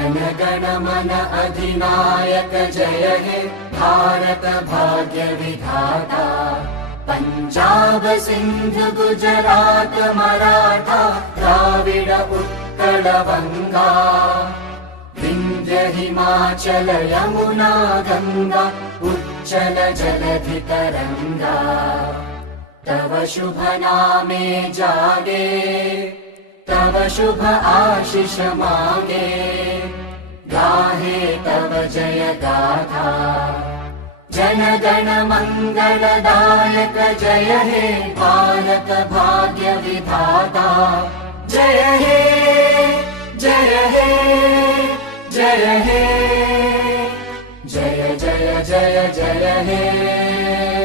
जनगण मन अधिनायक जय हे भारत भाग्य विधाता। पंजाब सिंध गुजरात मराठा द्राविड उत्कल बंगा, विंध्य हिमाचल यमुना गंगा उच्चल जलधि तरंगा। तव शुभ नामे जागे, तव शुभ आशीष मांगे, गाहे तव जय गाथा। जनगण मंगलदायक जय हे भारत भाग्य विधाता। जय हे जय हे जय हे, जय जय जय जय हे।